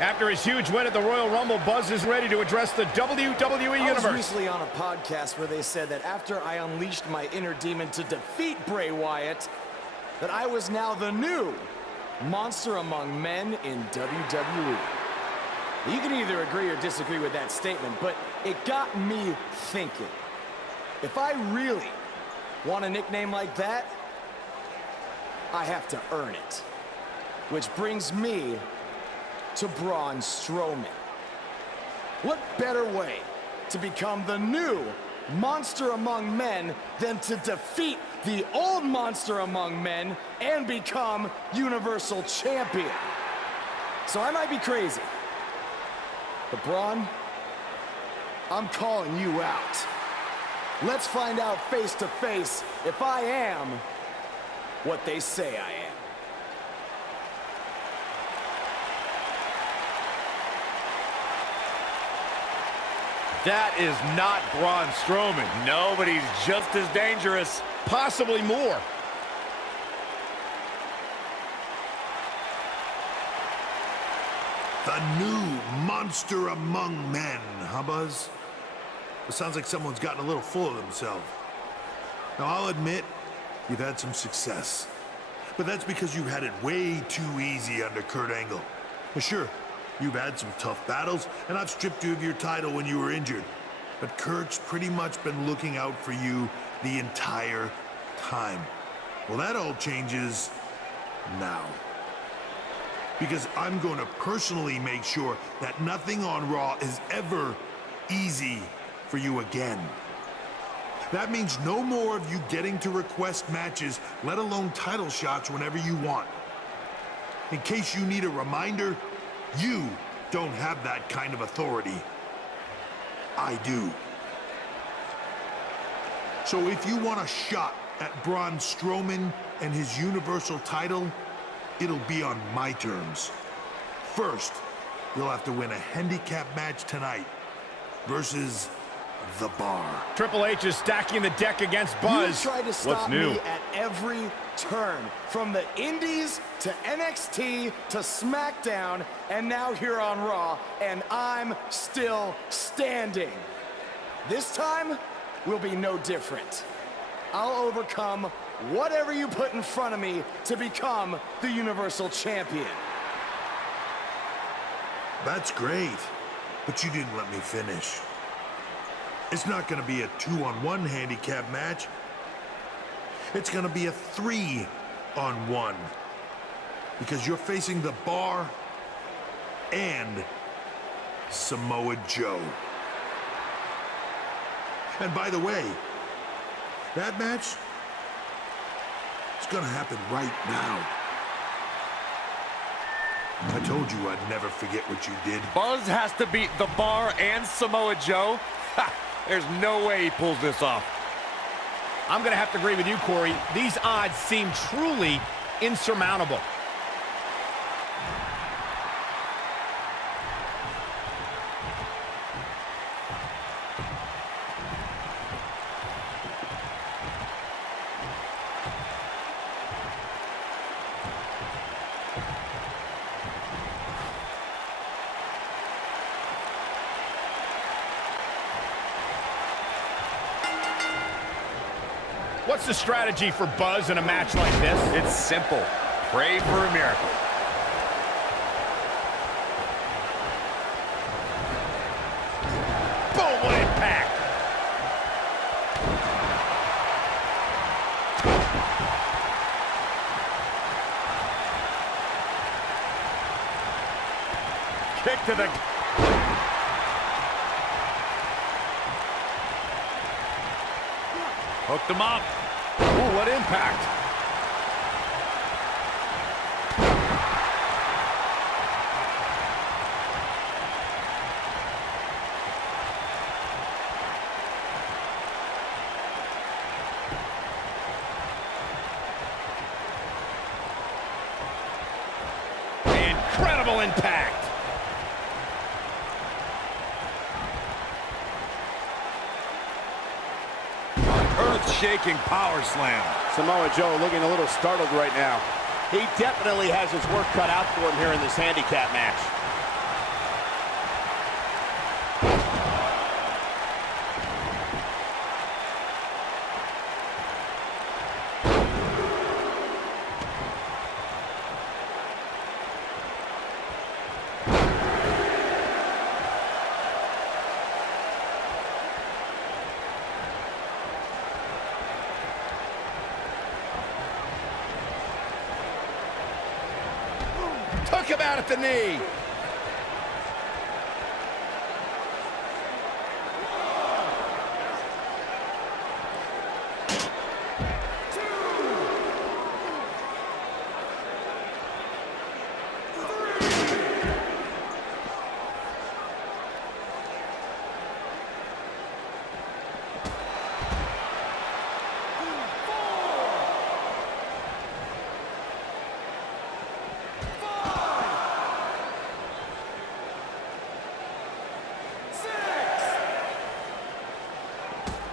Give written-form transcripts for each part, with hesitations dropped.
After his huge win at the Royal Rumble, Buzz is ready to address the WWE Universe. I was recently on a podcast where they said that after I unleashed my inner demon to defeat Bray Wyatt, that I was now the new monster among men in WWE. You can either agree or disagree with that statement, but it got me thinking. If I really want a nickname like that, I have to earn it. Which brings me to Braun Strowman. What better way to become the new monster among men than to defeat the old monster among men and become Universal Champion? So I might be crazy, but Braun, I'm calling you out. Let's find out face to face if I am what they say I am. That is not Braun Strowman. No, but he's just as dangerous. Possibly more. The new monster among men, huh, Buzz? It sounds like someone's gotten a little full of themselves. Now, I'll admit, you've had some success. But that's because you've had it way too easy under Kurt Angle. Now, sure, you've had some tough battles, and I've stripped you of your title when you were injured. But Kurt's pretty much been looking out for you the entire time. Well, that all changes now. Because I'm going to personally make sure that nothing on Raw is ever easy for you again. That means no more of you getting to request matches, let alone title shots whenever you want. In case you need a reminder, you don't have that kind of authority. I do. So if you want a shot at Braun Strowman and his Universal title, it'll be on my terms. First, you'll have to win a handicap match tonight versus TheBar. Triple H is stacking the deck against Buzz. You tried to stop me at every turn, from the Indies to NXT to SmackDown, and now here on Raw, and I'm still standing. This time will be no different. I'll overcome whatever you put in front of me to become the Universal Champion. That's great, but you didn't let me finish. It's not going to be a 2-on-1 handicap match. It's going to be a 3-on-1. Because you're facing TheBar and Samoa Joe. And by the way, that match is going to happen right now. I told you I'd never forget what you did. Buzz has to beat TheBar and Samoa Joe? Ha! There's no way he pulls this off. I'm going to have to agree with you, Corey. These odds seem truly insurmountable. What's the strategy for Buzz in a match like this? It's simple. Pray for a miracle. Boom, what impact! Kick to the... Hooked him up. Ooh, what impact! Incredible impact! Earth-shaking power slam. Samoa Joe looking a little startled right now. He definitely has his work cut out for him here in this handicap match. Took him out at the knee.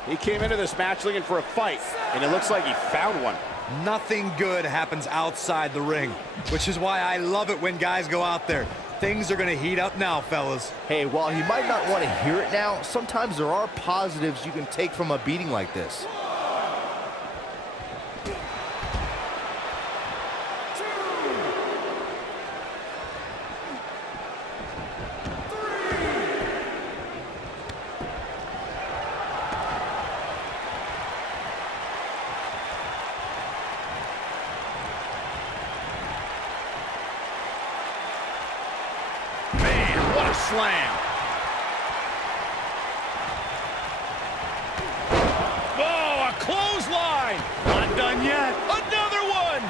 He came into this match looking for a fight, and it looks like he found one. Nothing good happens outside the ring, which is why I love it when guys go out there. Things are going to heat up now, fellas. Hey, while he might not want to hear it now, sometimes there are positives you can take from a beating like this. Slam. Oh, a clothesline. Not done yet. Another one.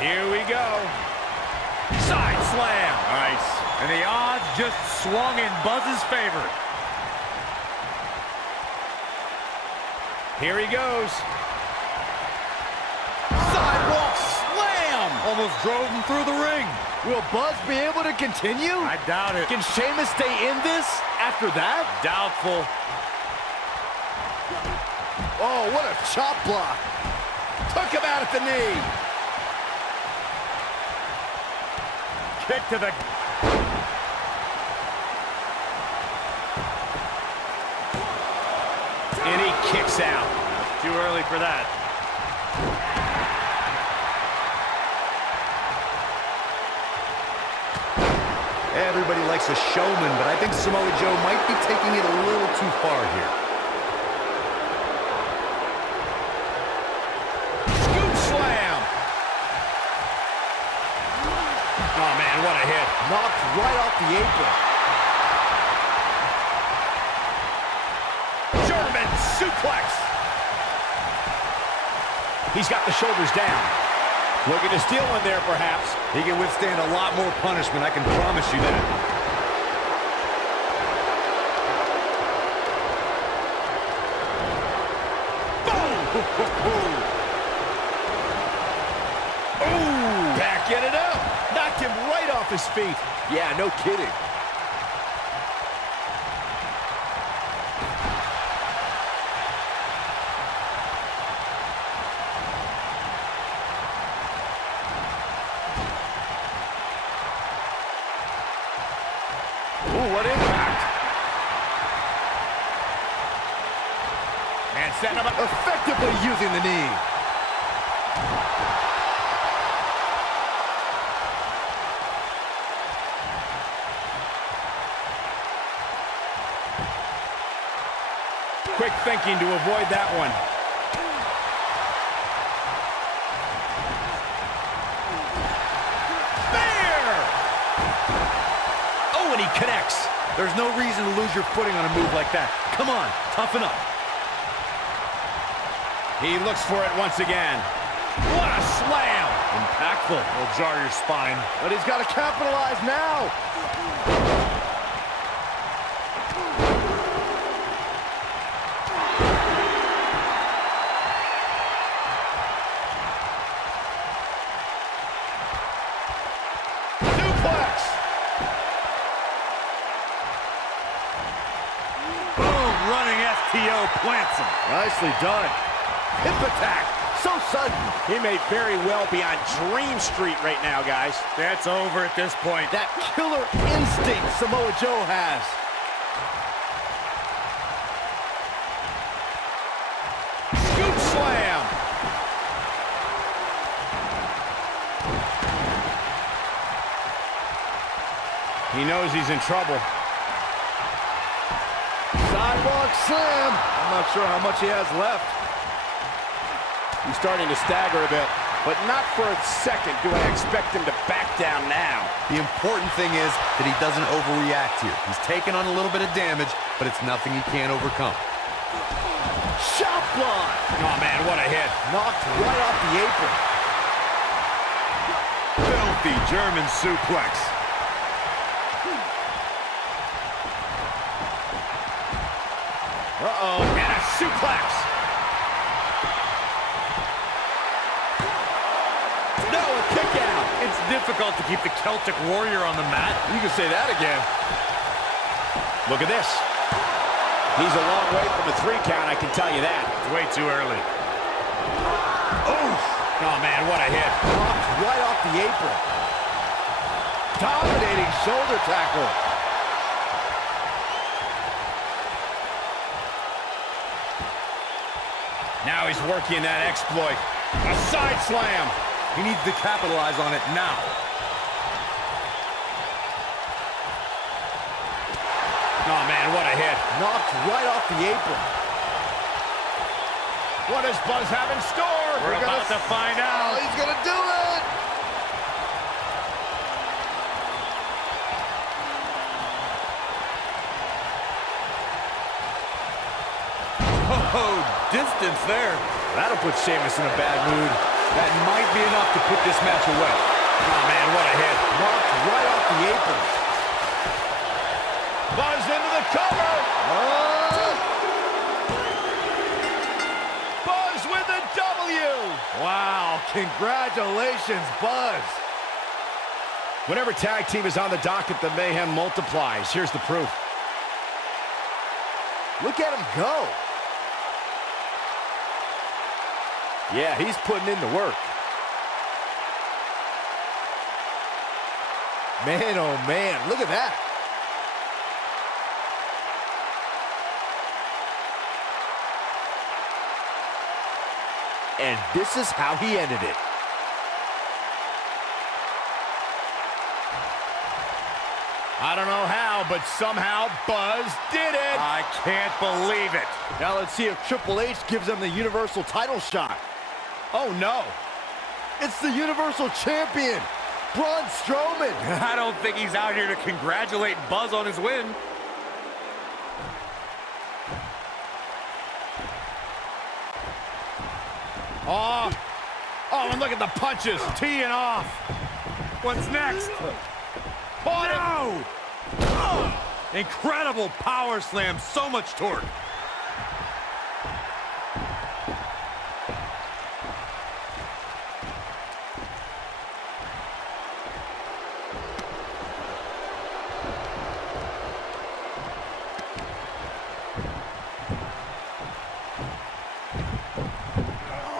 Here we go. Side slam. Nice. And the odds just swung in Buzz's favor. Here he goes. Almost drove him through the ring. Will Buzz be able to continue? I doubt it. Can Sheamus stay in this after that? Doubtful. Oh, what a chop block. Took him out at the knee. Kick to the... And he kicks out. Too early for that. Everybody likes a showman, but I think Samoa Joe might be taking it a little too far here. Scoop slam. Oh, man, what a hit. Knocked right off the apron. German suplex. He's got the shoulders down. Looking to steal one there, perhaps. He can withstand a lot more punishment, I can promise you that. Boom! Ooh! Backing it up. Knocked him right off his feet. Yeah, no kidding. Ooh, what impact. And setting him up. Effectively using the knee. Quick thinking to avoid that one. Oh, and he connects. There's no reason to lose your footing on a move like that. Come on, toughen up. He looks for it once again. What a slam. Impactful. Will jar your spine. But he's got to capitalize now. Plants him. Nicely done. Hip attack. So sudden. He may very well be on Dream Street right now, guys. That's over at this point. That killer instinct Samoa Joe has. Scoop slam. He knows he's in trouble. Sidewalk slam. I'm not sure how much he has left. He's starting to stagger a bit, but not for a second do I expect him to back down now. The important thing is that he doesn't overreact here. He's taken on a little bit of damage, but it's nothing he can't overcome. Shot block! Oh, man, what a hit. Knocked right off the apron. Filthy German suplex. Uh-oh, and a suplex. No, a kick out. It's difficult to keep the Celtic Warrior on the mat. You can say that again. Look at this. He's a long way from a 3 count, I can tell you that. It's way too early. Oh, man, what a hit. Knocked right off the apron. Dominating shoulder tackle. Now he's working that exploit. A side slam. He needs to capitalize on it now. Oh, man, what a hit. Knocked right off the apron. What does Buzz have in store? We're about to find Oh, out. he's gonna do it! Oh, distance there. That'll put Sheamus in a bad mood. That might be enough to put this match away. Oh, man, what a hit. Knocked right off the apron. Buzz into the cover. Buzz with the W. Wow, congratulations, Buzz. Whenever tag team is on the docket, the mayhem multiplies. Here's the proof. Look at him go. Yeah, he's putting in the work. Man, oh man, look at that. And this is how he ended it. I don't know how, but somehow Buzz did it. I can't believe it. Now let's see if Triple H gives him the Universal title shot. Oh, no. It's the Universal Champion, Braun Strowman. I don't think he's out here to congratulate Buzz on his win. Oh, and look at the punches teeing off. What's next? Caught him. Oh, incredible power slam, so much torque.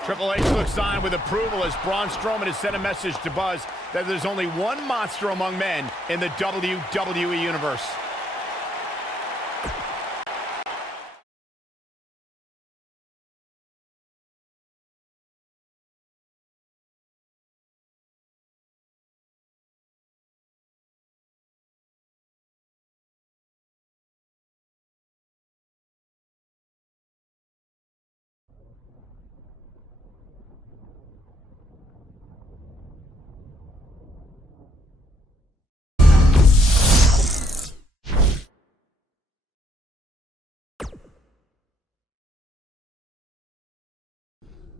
Triple H looks on with approval as Braun Strowman has sent a message to Buzz that there's only one monster among men in the WWE Universe.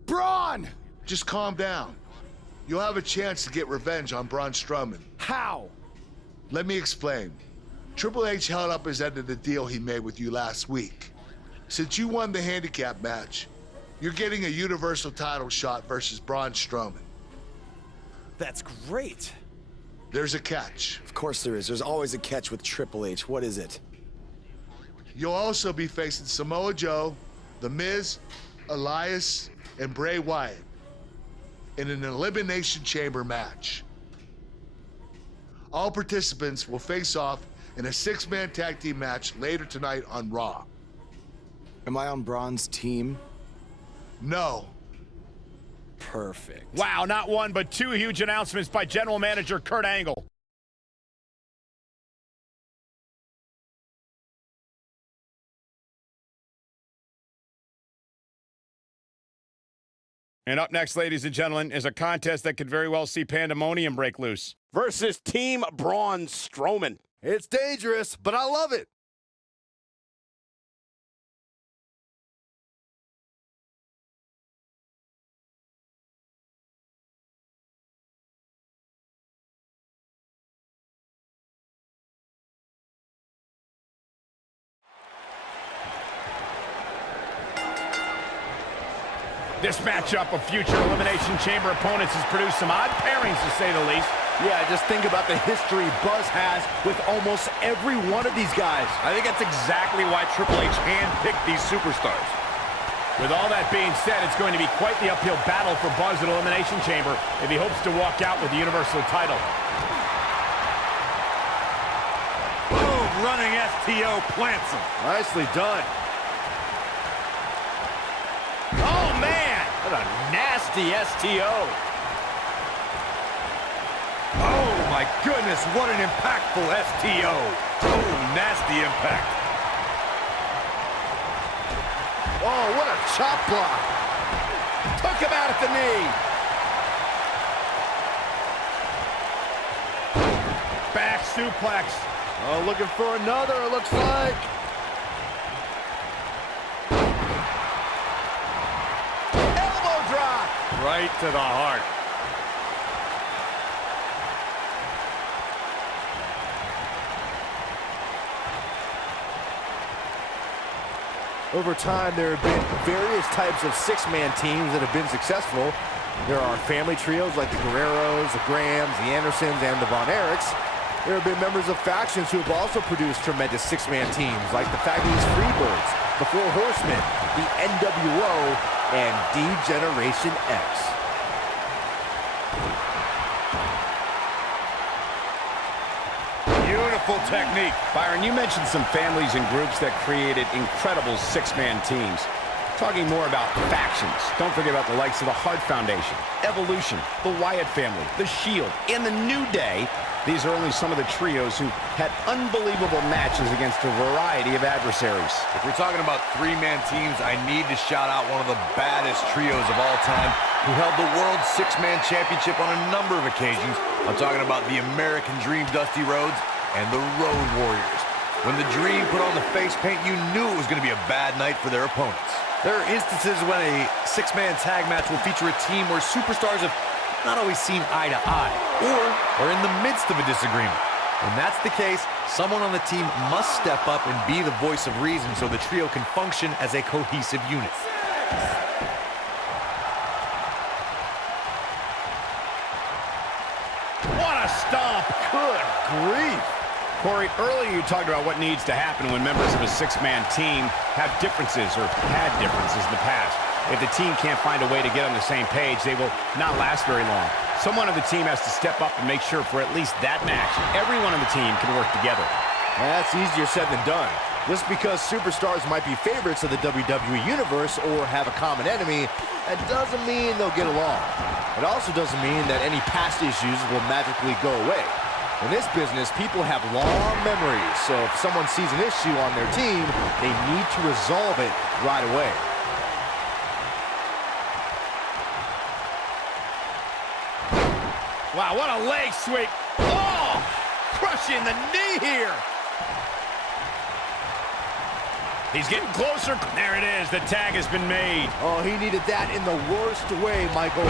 Braun! Just calm down. You'll have a chance to get revenge on Braun Strowman. How? Let me explain. Triple H held up his end of the deal he made with you last week. Since you won the handicap match, you're getting a Universal title shot versus Braun Strowman. That's great. There's a catch. Of course there is. There's always a catch with Triple H. What is it? You'll also be facing Samoa Joe, The Miz, Elias, and Bray Wyatt in an Elimination Chamber match. All participants will face off in a 6-man tag team match later tonight on Raw. Am I on Braun's team? No. Perfect. Wow, not one, but two huge announcements by General Manager Kurt Angle. And up next, ladies and gentlemen, is a contest that could very well see pandemonium break loose. Versus Team Braun Strowman. It's dangerous, but I love it. This matchup of future Elimination Chamber opponents has produced some odd pairings, to say the least. Yeah, just think about the history Buzz has with almost every one of these guys. I think that's exactly why Triple H handpicked these superstars. With all that being said, it's going to be quite the uphill battle for Buzz at Elimination Chamber if he hopes to walk out with the Universal title. Boom, running STO plants him. Nicely done. Oh, man! What a nasty STO. Oh my goodness, what an impactful STO. Oh, nasty impact. Oh, what a chop block. Took him out at the knee. Back suplex. Oh, looking for another, it looks like. Elbow drop. Right to the heart. Over time, there have been various types of six-man teams that have been successful. There are family trios like the Guerreros, the Grahams, the Andersons, and the Von Erichs. There have been members of factions who have also produced tremendous six-man teams like the Fabulous Freebirds, the Four Horsemen, the NWO, and D-Generation X. Beautiful technique. Byron, you mentioned some families and groups that created incredible six-man teams. Talking more about factions, don't forget about the likes of the Hart Foundation, Evolution, the Wyatt family, the Shield, and the New Day. These are only some of the trios who had unbelievable matches against a variety of adversaries. If we're talking about three-man teams, I need to shout out one of the baddest trios of all time who held the World Six-Man Championship on a number of occasions. I'm talking about the American Dream Dusty Rhodes and the Road Warriors. When the Dream put on the face paint, you knew it was going to be a bad night for their opponents. There are instances when a six-man tag match will feature a team where superstars have not always seen eye to eye, or are in the midst of a disagreement. When that's the case, someone on the team must step up and be the voice of reason so the trio can function as a cohesive unit. What a stomp! Good grief. Corey, earlier you talked about what needs to happen when members of a six-man team have differences or had differences in the past. If the team can't find a way to get on the same page, they will not last very long. Someone on the team has to step up and make sure for at least that match, everyone on the team can work together. That's easier said than done. Just because superstars might be favorites of the WWE Universe or have a common enemy, that doesn't mean they'll get along. It also doesn't mean that any past issues will magically go away. In this business, people have long memories, so if someone sees an issue on their team, they need to resolve it right away. Wow, what a leg sweep. Oh, crushing the knee here. He's getting closer. There it is. The tag has been made. Oh, he needed that in the worst way, Michael.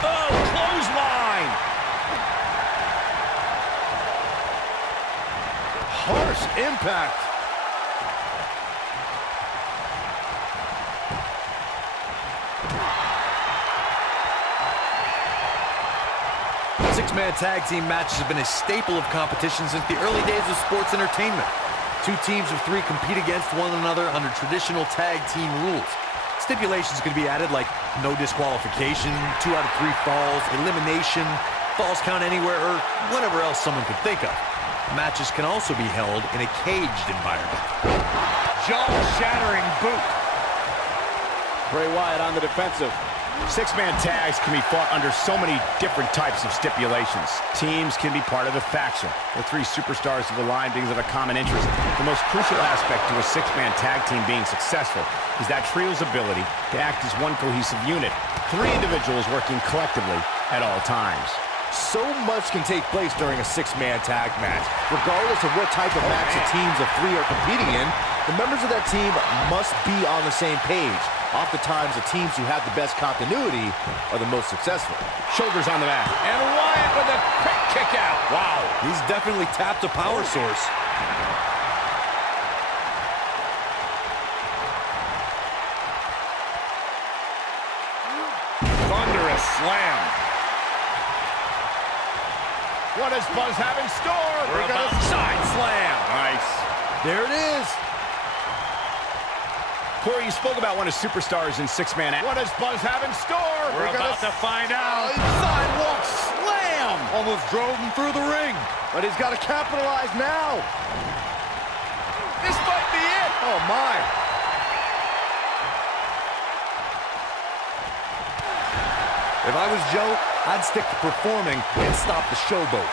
Oh, clothesline. Harsh impact. Six-man tag team matches have been a staple of competition since the early days of sports entertainment. Two teams of three compete against one another under traditional tag team rules. Stipulations can be added like no disqualification, 2 out of 3 falls, elimination, falls count anywhere, or whatever else someone could think of. Matches can also be held in a caged environment. Jaw-shattering boot. Bray Wyatt on the defensive. Six-man tags can be fought under so many different types of stipulations. Teams can be part of a faction. The three superstars have aligned because of a common interest. The most crucial aspect to a six-man tag team being successful is that trio's ability to act as one cohesive unit. Three individuals working collectively at all times. So much can take place during a six-man tag match. Regardless of what type of match the teams of three are competing in, the members of that team must be on the same page. Oftentimes, the teams who have the best continuity are the most successful. Shoulders on the mat. And Wyatt with a quick kick out. Wow, he's definitely tapped a power source. Thunderous slam. What does Buzz have in store? We're about side slam. Nice. There it is. Corey, you spoke about one of superstars in six-man. What does Buzz have in store? We're about to find out. Sidewalk slam. Almost drove him through the ring. But he's got to capitalize now. This might be it. Oh, my. If I was Joe, I'd stick to performing and stop the showboat.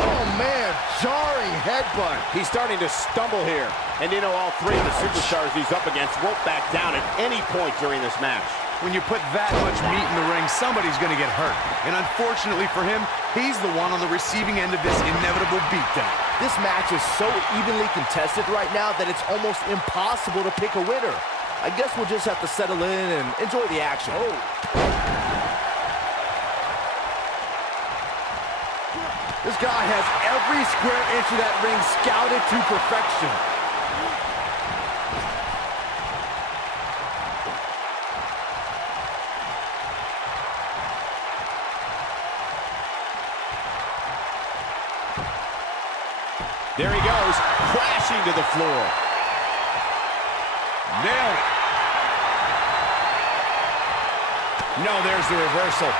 Oh, man. Jarring headbutt. He's starting to stumble here. And you know, all three of the superstars he's up against won't back down at any point during this match. When you put that much meat in the ring, somebody's going to get hurt. And unfortunately for him, he's the one on the receiving end of this inevitable beatdown. This match is so evenly contested right now that it's almost impossible to pick a winner. I guess we'll just have to settle in and enjoy the action. Oh. This guy has every square inch of that ring scouted to perfection. There he goes, crashing to the floor. Nailed it. No, there's the reversal.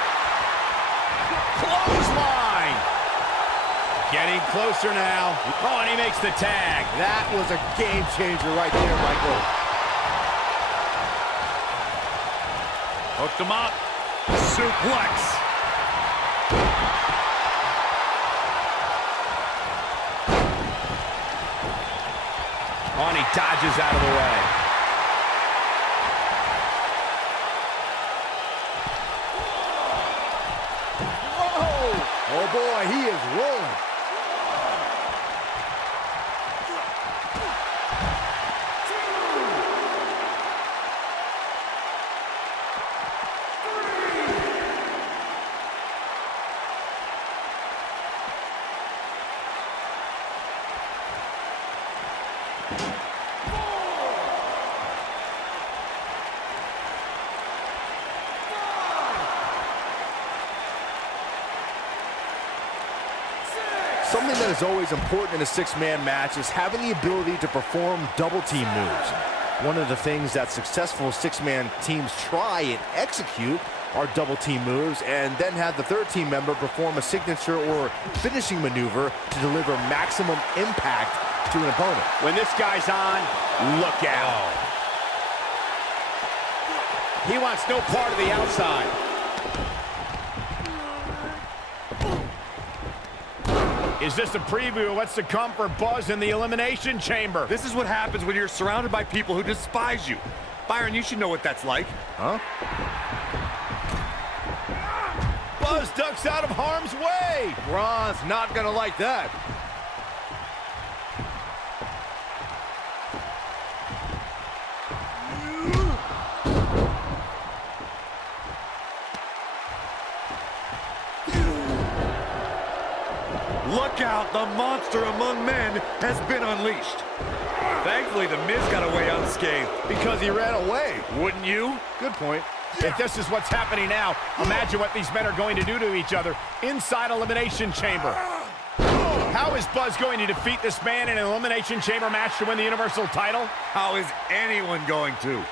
Clothesline. Getting closer now. Oh, and he makes the tag. That was a game changer right there, Michael. Hooked him up. Suplex. Oh, and he dodges out of the way. Whoa! Oh, boy, he is rolling. Something that is always important in a six-man match is having the ability to perform double-team moves. One of the things that successful six-man teams try and execute are double-team moves, and then have the third team member perform a signature or finishing maneuver to deliver maximum impact to an opponent. When this guy's on, look out. He wants no part of the outside. Is this a preview of what's to come for Buzz in the Elimination Chamber? This is what happens when you're surrounded by people who despise you. Byron, you should know what that's like. Huh? Buzz ducks out of harm's way. Braun's not gonna like that. Look out, the monster among men has been unleashed. Thankfully, The Miz got away unscathed. Because he ran away. Wouldn't you? Good point. If this is what's happening now, imagine what these men are going to do to each other inside Elimination Chamber. How is Buzz going to defeat this man in an Elimination Chamber match to win the Universal title? How is anyone going to?